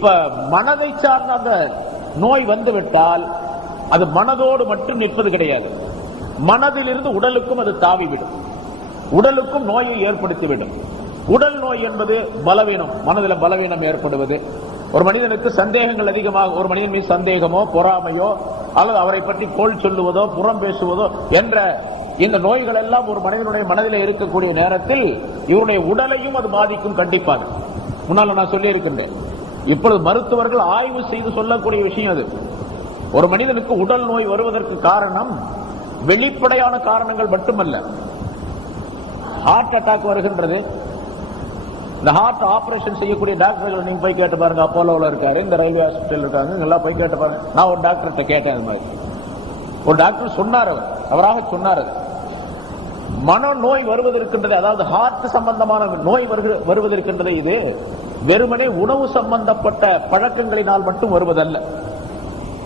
இப்ப மனதை சார்ந்த அந்த நோய் வந்துவிட்டால் அது மனதோடு மட்டும் நிற்பது கிடையாது. மனதிலிருந்து உடலுக்கும் அது தாவிவிடும், உடலுக்கும் நோயை ஏற்படுத்திவிடும். உடல் நோய் என்பது பலவீனம், மனதில் பலவீனம் ஏற்படுவது. ஒரு மனிதனுக்கு சந்தேகங்கள் அதிகமாக, ஒரு மனிதன் மீது சந்தேகமோ பொறாமையோ அல்லது அவரை பற்றி கோள் சொல்லுவதோ புறம் பேசுவதோ என்ற இந்த நோய்கள் எல்லாம் ஒரு மனிதனுடைய மனதில் இருக்கக்கூடிய நேரத்தில் இவருடைய உடலையும் அது பாதிக்கும். கண்டிப்பாக முன்னால் நான் சொல்லி இருக்கின்றேன். இப்பொழுது மருத்துவர்கள் ஆய்வு செய்து சொல்லக்கூடிய விஷயம் அது. ஒரு மனிதனுக்கு உடல் நோய் வருவதற்கு காரணம் வெளிப்படையான காரணங்கள் மட்டுமல்ல. ஹார்ட் அட்டாக் வருகின்றது, இந்த ஹார்ட் ஆபரேஷன் செய்யக்கூடிய டாக்டர்கள் நீங்க போய் கேட்டு பாருங்க. அப்போலோவில் இருக்காரு, இந்த ரயில்வே ஹாஸ்பிட்டல் இருக்காங்க, எல்லாம் போய் கேட்டு பாருங்க. நான் ஒரு டாக்டர்கிட்ட கேட்டேன், அது மாதிரி ஒரு டாக்டர் சொன்னார், அவராக சொன்னார், மனநோய் வருவதற்கின்றது, அதாவது ஹார்ட் சம்பந்தமான நோய் வருவதற்கின்றது, இது வெறுமனே உணவு சம்பந்தப்பட்ட பழக்கங்களினால் மட்டும் வருவதல்ல.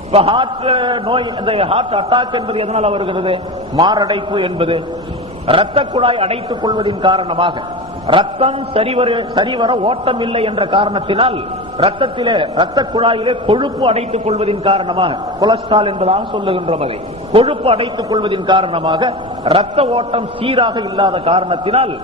இப்ப ஹார்ட் நோய், இந்த ஹார்ட் அட்டாக் என்பது எதனால வருகிறது? மாரடைப்பு என்பது இரத்த குழாய் அடைத்துக் கொள்வதின் காரணமாக, ரத்தம் சரிவர ஓட்டம் இல்லை என்ற காரணத்தினால் ரத்தத்திலே இரத்த குழாயிலே கொழுப்பு அடைத்துக் கொள்வதின் காரணமாக, கொலஸ்ட்ரால் என்பதாக சொல்லுகின்ற வகை, கொழுப்பு அடைத்துக் கொள்வதின் காரணமாக இரத்த ஓட்டம் சீராக இல்லாத காரணத்தினால்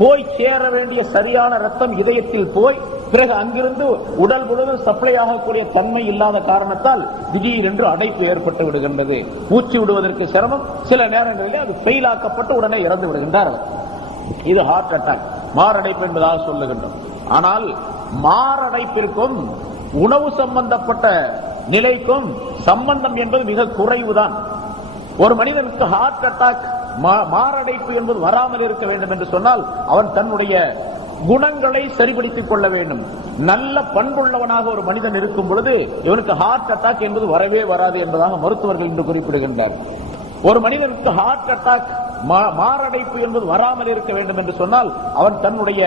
போய் சேர வேண்டிய சரியான ரத்தம் இதயத்தில் போய் பிறகு அங்கிருந்து உடல் முழுவதும் சப்ளை ஆகக்கூடிய தன்மை இல்லாத காரணத்தால் திடீரென்று அடைப்பு ஏற்பட்டு விடுகின்றது. மூச்சு விடுவதற்கு சிரமம், சில நேரங்களில் அது ஃபெயில் ஆக்கப்பட்டு உடனே இறந்து விடுகின்றார். இது ஹார்ட் அட்டாக், மாரடைப்பு என்பதாக சொல்லுகின்றோம். ஆனால் மாரடைப்பிற்கும் உணவு சம்பந்தப்பட்ட நிலைக்கும் சம்பந்தம் என்பது மிக குறைவுதான். ஒரு மனிதனுக்கு ஹார்ட் அட்டாக், மாரடைப்பு என்பது வராமல் இருக்க வேண்டும் என்று சொன்னால் அவன் தன்னுடைய குணங்களை சரிபடுத்திக் கொள்ள வேண்டும். நல்ல பண்புள்ளவனாக ஒரு மனிதன் இருக்கும் பொழுது இவனுக்கு ஹார்ட் அட்டாக் என்பது வரவே வராது என்பதாக மருத்துவர்கள் இன்று குறிப்பிடுகின்றனர். ஒரு மனிதனுக்கு ஹார்ட் அட்டாக், மாரடைப்பு என்பது வராமல் இருக்க வேண்டும் என்று சொன்னால் அவன் தன்னுடைய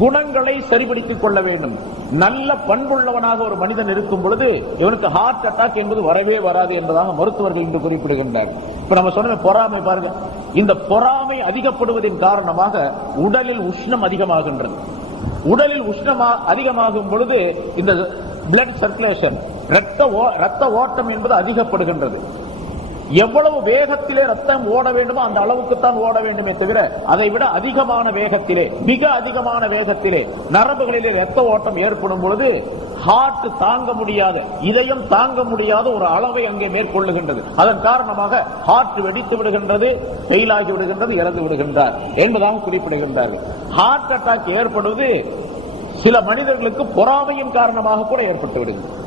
குணங்களை சரிபடுத்திக் கொள்ள வேண்டும். நல்ல பண்புள்ளவனாக ஒரு மனிதன் இருக்கும் பொழுது இவனுக்கு ஹார்ட் அட்டாக் என்பது வரவே வராது என்பதாக மருத்துவர்கள் இன்று குறிப்பிடுகின்றனர். இப்ப நம்ம சொன்ன பொறாமை பாருங்க, இந்த பொறாமை அதிகப்படுவதன் காரணமாக உடலில் உஷ்ணம் அதிகமாகின்றது. உடலில் உஷ்ணம் அதிகமாகும் பொழுது இந்த பிளட் சர்க்குலேஷன், ரத்த ஓட்டம் என்பது அதிகப்படுகின்றது. எவ்வளவு வேகத்திலே ரத்தம் ஓட வேண்டுமோ அந்த அளவுக்கு தான் ஓட வேண்டுமே தவிர அதை விட அதிகமான வேகத்திலே, மிக அதிகமான வேகத்திலே நரம்புகளிலே ரத்த ஓட்டம் ஏற்படும் பொழுது ஹார்ட் தாங்க முடியாத, இதயம் தாங்க முடியாத ஒரு அளவை அங்கே மேற்கொள்ளுகின்றது. அதன் காரணமாக ஹார்ட் வெடித்து விடுகின்றது, ஃபெயில் ஆகி விடுகின்றது, இறந்து விடுகின்றார் என்பதாக குறிப்பிடுகின்றார்கள். ஹார்ட் அட்டாக் ஏற்படுவது சில மனிதர்களுக்கு பொறாமையின் காரணமாக கூட ஏற்பட்டு விடுகிறது.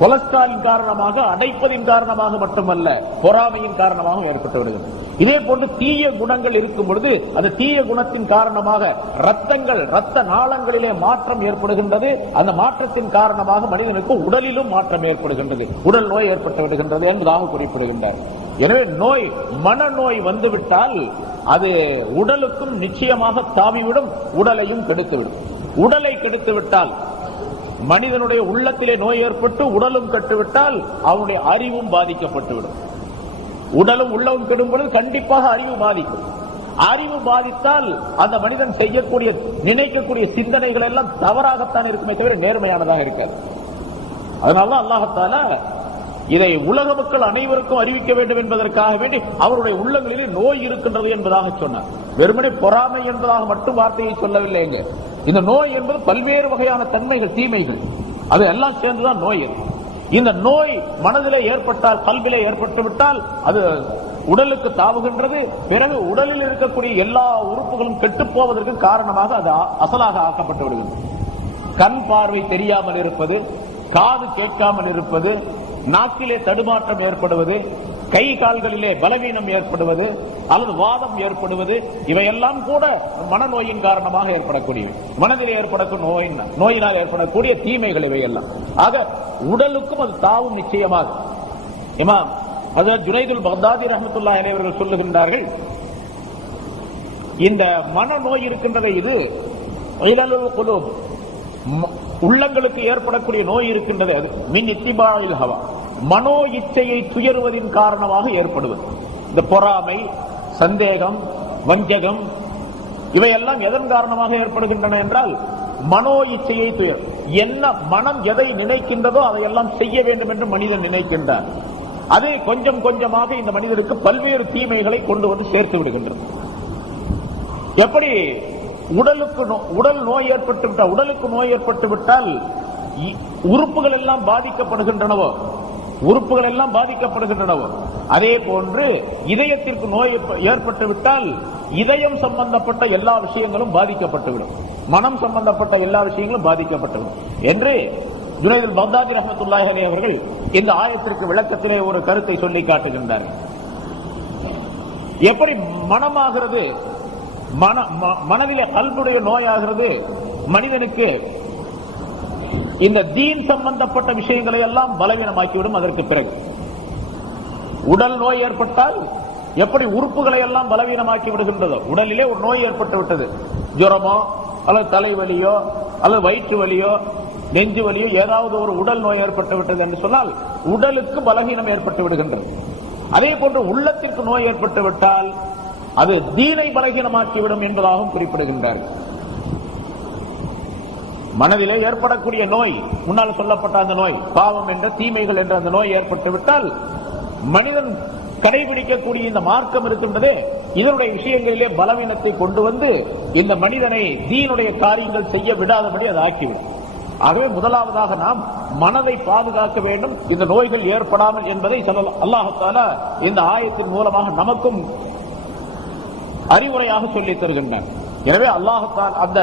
கொலஸ்ட்ராலின் காரணமாக, அடைப்பதின் காரணமாக மட்டுமல்ல, பொறாமையின் காரணமாக ஏற்பட்டு விடுகிறது. இதே போன்று தீய குணங்கள் இருக்கும் பொழுது அந்த தீய குணத்தின் காரணமாக ரத்த நாளங்களிலே மாற்றம் ஏற்படுகின்றது. அந்த மாற்றத்தின் காரணமாக மனிதனுக்கு உடலிலும் மாற்றம் ஏற்படுகின்றது, உடல் நோய் ஏற்பட்டு விடுகின்றது என்பதாக குறிப்பிடுகின்றார். எனவே நோய், மனநோய் வந்துவிட்டால் அது உடலுக்கும் நிச்சயமாக தாவிவிடும், உடலையும் கெடுத்துவிடும். உடலை கெடுத்துவிட்டால், மனிதனுடைய உள்ளத்திலே நோய் ஏற்பட்டு உடலும் கெட்டுவிட்டால் அவனுடைய அறிவும் பாதிக்கப்பட்டுவிடும். உடலும் உள்ளவும் கெடும் பொழுது கண்டிப்பாக அறிவு பாதிக்கும். அறிவு பாதித்தால் அந்த மனிதன் செய்யக்கூடிய, நினைக்கக்கூடிய சிந்தனைகள் எல்லாம் தவறாகத்தான் இருக்குமே தவிர நேர்மையானதாக இருக்காது. அதனால அல்லாஹ்தாலா இதை உலக மக்கள் அனைவருக்கும் அறிவிக்க வேண்டும் என்பதற்காக வேண்டி அவருடைய உள்ளங்களிலே நோய் இருக்கின்றது என்பதாக சொன்னார். வெறுமனே பொறாமை என்பதாக மட்டும் வார்த்தையை சொல்லவில்லை. இந்த நோய் என்பது பல்வேறு வகையான தன்மைகள், தீமைகள், அது எல்லாம் சேர்ந்துதான் நோய். இந்த நோய் மனதிலே ஏற்பட்டால், கல்விலே ஏற்பட்டு விட்டால் அது உடலுக்கு தாவுகின்றது. பிறகு உடலில் இருக்கக்கூடிய எல்லா உறுப்புகளும் கெட்டு போவதற்கு காரணமாக அது அசலாக ஆக்கப்பட்டு விடுகிறது. கண் பார்வை தெரியாமல் இருப்பது, காது கேட்காமல் இருப்பது, நாக்கிலே தடுமாற்றம் ஏற்படுவது, கை கால்களிலே பலவீனம் ஏற்படுவது அல்லது வாதம் ஏற்படுவது, இவையெல்லாம் கூட மனநோயின் காரணமாக ஏற்படக்கூடியவை. மனதிலே ஏற்படக்கூடிய நோயினால் ஏற்படக்கூடிய தீமைகள் இவையெல்லாம். ஆக உடலுக்கும் அது தாவும் நிச்சயமாக. இமாம் ஹஜ்ரத் ஜுனைதுல் பக்தாதி ரஹ்மத்துல்லாஹி அலைஹி அவர்கள் சொல்லுகின்றார்கள், இந்த மனநோய் இருக்கின்றதை, இது இலலுல் குலூப், உள்ளங்களுக்கு ஏற்படக்கூடிய நோய் இருக்கின்றது, அது மின் இத்திபாஇல் ஹவா, மனோ இச்சையை துயருவதின் காரணமாக ஏற்படுவது. இந்த பொறாமை, சந்தேகம், வஞ்சகம் இவையெல்லாம் எதன் காரணமாக ஏற்படுகின்றன என்றால் மனோ இச்சையை துயர். என்ன மனம் எதை நினைக்கின்றதோ அதையெல்லாம் செய்ய வேண்டும் என்று மனிதன் நினைக்கின்றார். அதை கொஞ்சம் கொஞ்சமாக இந்த மனிதனுக்கு பல்வேறு தீமைகளை கொண்டு வந்து சேர்த்து விடுகின்றது. எப்படி உடல் நோய் ஏற்பட்டு விட்டால், உடலுக்கு நோய் ஏற்பட்டு விட்டால் உறுப்புகள் எல்லாம் பாதிக்கப்படுகின்றனவோ, அதே போன்று இதயத்திற்கு நோய் ஏற்பட்டு விட்டால் இதயம் சம்பந்தப்பட்ட எல்லா விஷயங்களும் பாதிக்கப்பட்டுவிடும், மனம் சம்பந்தப்பட்ட எல்லா விஷயங்களும் பாதிக்கப்பட்டுவிடும் என்று ஜுனைத் அல்-பக்தாதி ரஹ்மத்துல்லாஹி அலைஹி அவர்கள் இந்த ஆயத்திற்கு விளக்கத்திலே ஒரு கருத்தை சொல்லி காட்டுகின்றார்கள். எப்படி மனமாகிறது, மனதிலே கல்புடைய நோயாகிறது மனிதனுக்கு இந்த தீன் சம்பந்தப்பட்ட விஷயங்களை எல்லாம் பலவீனமாக்கிவிடும். அதற்கு பிறகு உடல் நோய் ஏற்பட்டால் எப்படி உறுப்புகளை எல்லாம் பலவீனமாக்கி விடுகின்றதோ, உடலிலே ஒரு நோய் ஏற்பட்டு விட்டது, ஜுரமோ அல்லது தலைவலியோ அல்லது வயிற்று வலியோ நெஞ்சு வலியோ ஏதாவது ஒரு உடல் நோய் ஏற்பட்டு விட்டது என்று சொன்னால் உடலுக்கு பலவீனம் ஏற்பட்டு விடுகின்றது. அதே போன்று உள்ளத்திற்கு நோய் ஏற்பட்டு விட்டால் அது தீனை பலகீனமாக்கிவிடும் என்பதாகவும் குறிப்பிடுகின்றார்கள். மனதிலே ஏற்படக்கூடிய நோய், முன்னால் சொல்லப்பட்ட அந்த நோய், பாவம் என்ற தீமைகள் என்ற அந்த நோய் ஏற்பட்டு விட்டால் மனிதன் கடைபிடிக்கக்கூடிய இந்த மார்க்கம் இருக்கின்றதே, இதனுடைய விஷயங்களிலே பலவீனத்தை கொண்டு வந்து இந்த மனிதனை தீனுடைய காரியங்கள் செய்ய விடாதபடி அதை ஆக்கிவிடும். ஆகவே முதலாவதாக நாம் மனதை பாதுகாக்க வேண்டும், இந்த நோய்கள் ஏற்படாமல் என்பதை அல்லாஹ் தஆலா இந்த ஆயத்தின் மூலமாக நமக்கும் அறிவுரையாக சொல்லித் தருகின்றார். எனவே அல்லாஹ் தஆலா அந்த